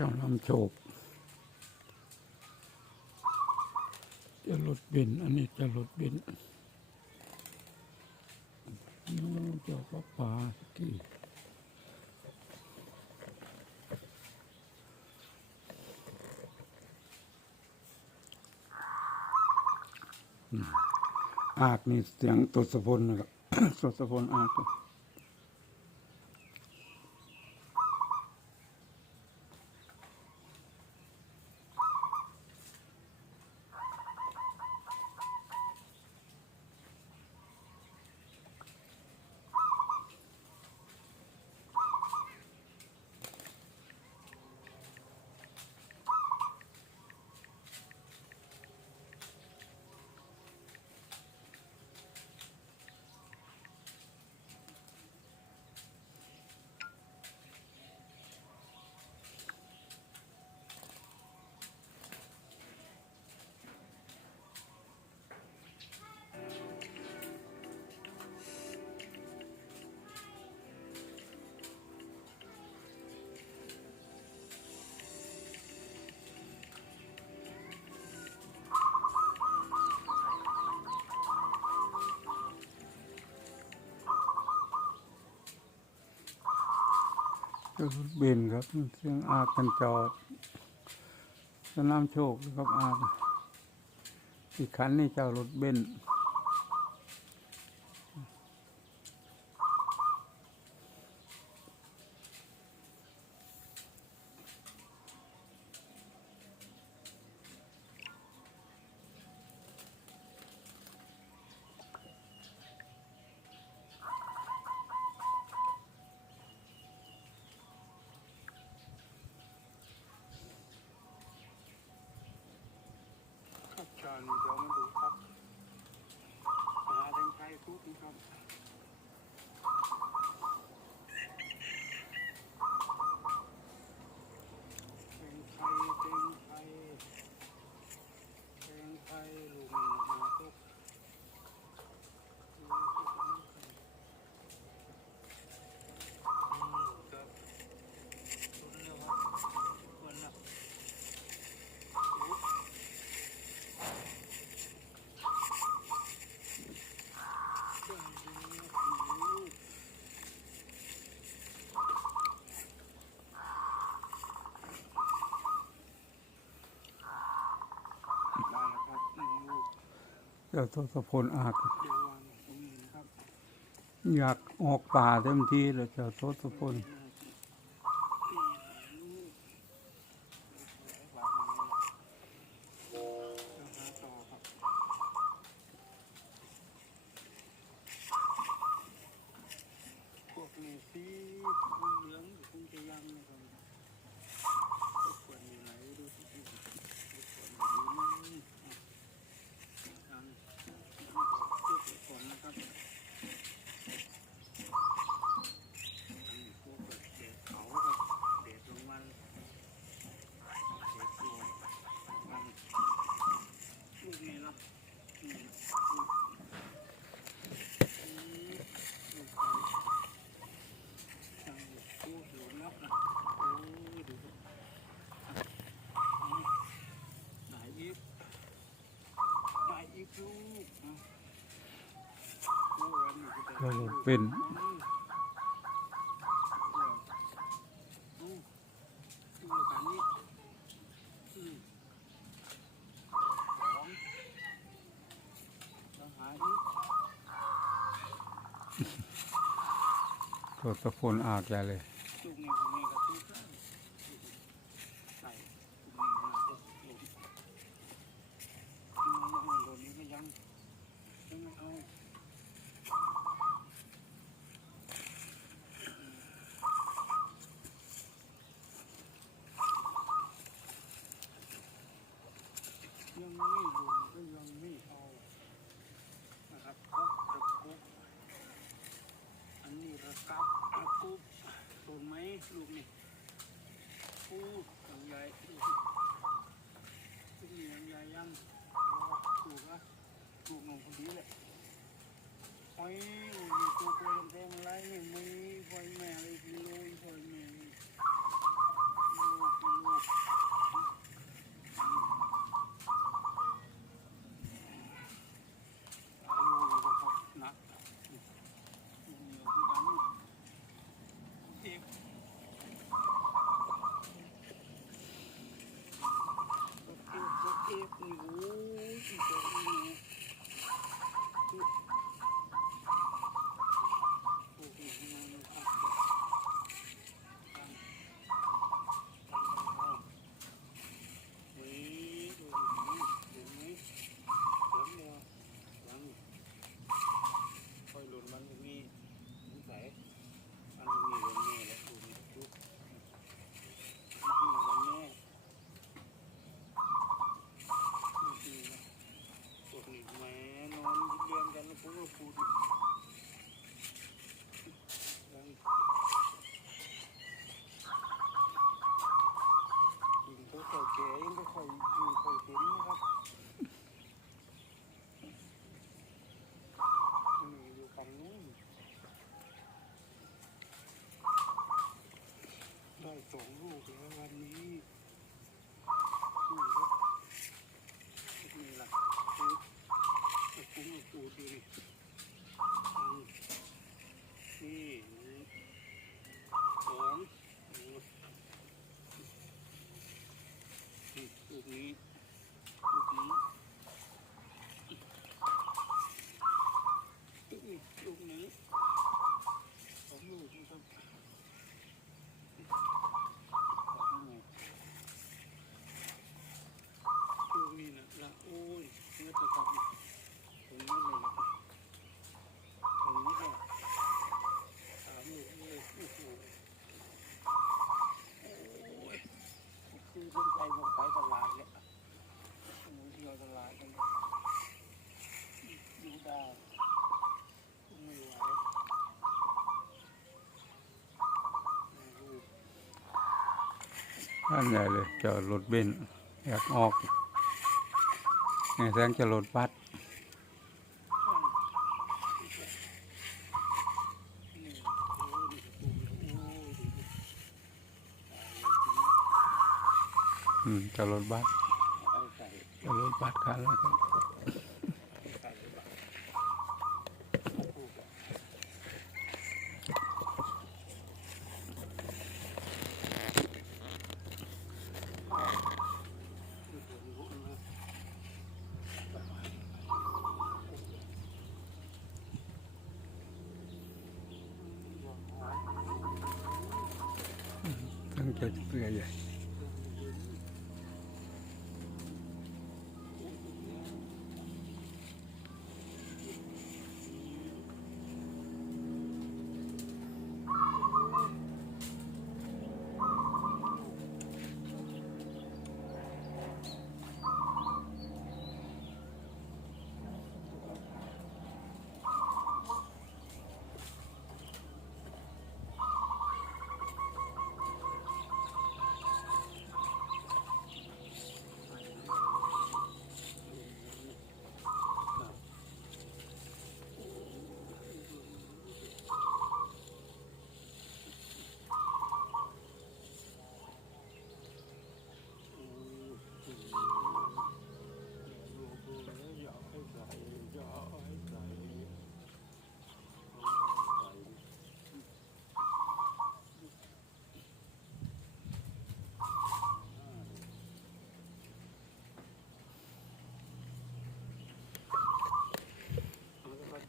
เจ้านำโชคจะรถเบนอันนี้จะรถเบนเจ้าก็ป่าที่อากนี่เสียงตศพลนะครับ ตศพลอากรถเบนครับเสียงอากกันจอดจะนำโชคครับอากอีกคันนี่เจ้ารถเบนจานเดี๋ยวมาดูครับหาแตงไทยทุกนะครับแตงไทยแตงไทยแตงไทยลุงมาทุกเจ้าทศพลอาก เดี๋ยววางตรงนี้นะครับ อยากออกป่าเต็มที่เลยเจ้าทศพลพวกนี้สีเหลืองคงจะยังนะครับควรอยู่ไหนดูสิควรอยู่นี่ทางก่อนนะครับพวกเด็กเขาครับเด็กลงวันเด็กตัวมันลูกนี้เนาะลูกเขาช่างพูดหลงแล้วนะโอ้ยดูไหนอีกไหนอีกลูกนะโอ้ยนี่ก็ เจ้ารถเบนทศพลอากใหญ่เลยยังไม่ลงก็ยังไม่เอานะครับกุ๊บอันนี้ระกับกุ๊บต้นไม้ลูกนี่กุ๊บอย่างใหญ่ลูกนี่อย่างใหญ่ยังถูกนะถูกลงพอดีเลยไอ้มีตัวเต็มอะไรนี่มีไฟแม่เลยกิโลไฟแม่กิโล ปูดยังยิงก็ค่อยแก่ยิงก็ค่อยยิงค่อยเห็นนะครับนี่อยู่ฝั่งนู้นได้2 ลูกแล้ววันนี้นี่ครับนี่ล่ะคือกุ้งปูดอยู่นี่นี่2นี่ลูกนี้ลูกนี้ลูกนี้2 ลูกนะครับลูกนี้นะละโอ้ยเนื้อตะกับตรงนี้เลยนะตรงนี้ก็3 ลูกเลยโอ้โหโอ้ยคือสนใจหมดไปตลาดเนี่ยหมูเที่ยวตลาดกันดูดาวไม่ไหวลูก ท่านใหญ่เลยจอดรถเบนซ์อยากออกไงแสงจะรถบัส จะรถบัสจะรถบัสคันแล้วครับตั้งใจเรือใหญ่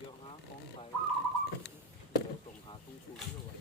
เดี๋ยวหาของใส่เดี๋ยวส่งหาตุ้งปูด้วย